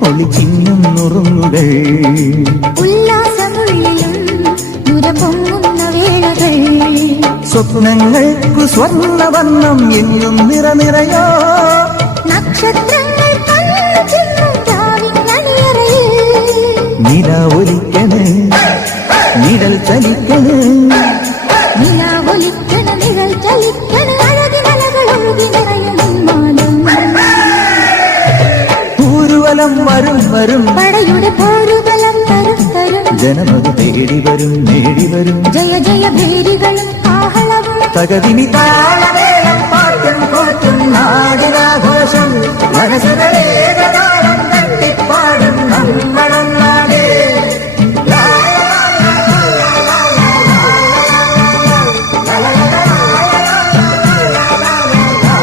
ഒളിച്ചിന്നും നുറുങ്ങുകൾ ഉല്ലാസമുള്ളിലും നുരപൊങ്ങുന്ന വേളകൾ സ്വപ്നങ്ങൾക്കു സ്വർണ്ണവർണ്ണം എങ്ങും നിറനിറയോ നക്ഷത്രങ്ങൾ നില ഒലിക്കണ് നിഴൽ ചലിക്കണ് നിഴൽ ചലിക്കണ് അഴകിനലകളൊഴുകി നിറയും പൂരുവലം വരും വരും പടയുടെ പോരുബലം തരും തരും ജനമത് തേടി വരും നേടി വരും ജയ ജയ ഭേരികളും ആഹളവും തകതിനി താളമേളം പാട്ടും കൂട്ടും നാടിനാഘോഷം മനസ്സുകളേക